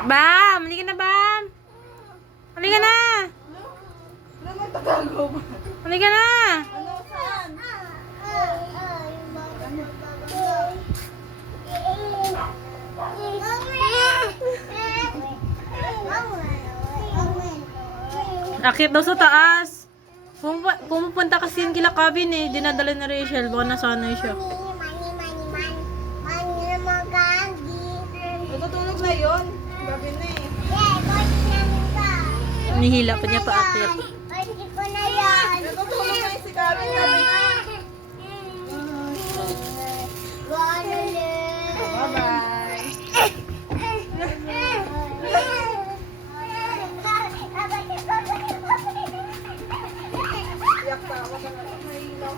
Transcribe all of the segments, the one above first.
Bam! Halika na, Bam! Halika na! Ano may tagago ba? Halika na! Ano, saan? Akit daw sa taas. Pumupunta kasi yun kila Kevin eh. Dinadala na Rachel. Baka nasanay siya. Natutulog na yun. Gabi na eh. Nihila pa niya paakyat. Natutulog na yun si Gabi. Gabi na. Bye-bye. Iyak pa ako sa may ilaw.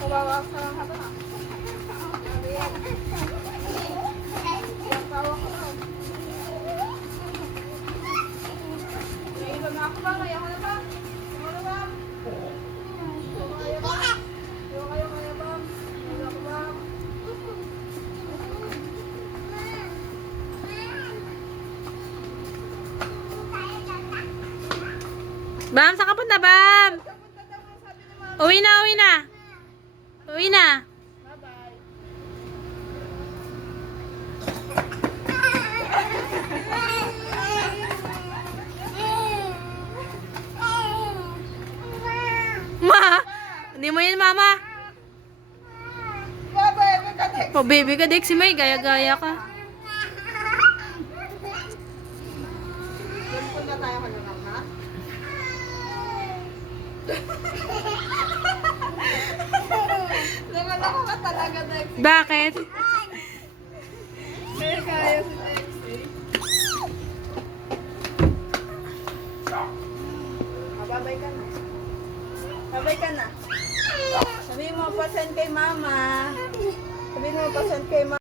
Kawawa ka lang ka ba? Iyak pa ako ka. Nailan na ako ba? Kaya ka na ba? Ano na ba? Kaya ba? Kaya ba? Kaya ko ba? Bam, saan ka punta, Bam? Uwi na, uwi na. Uwi na. Bye-bye. Ma! Hindi mo yun, Mama. Bye-bye. Magka-text. Oh, baby ka, Dexy May. Gaya-gaya ka. Punta tayo ka na lang, ha? Naman ka talaga, Lexi. Bakit? Kaya si Lexi. Babay ka na. Babay ka na. Sabihin mo, pasend kay Mama. Sabihin mo, pasend kay Mama.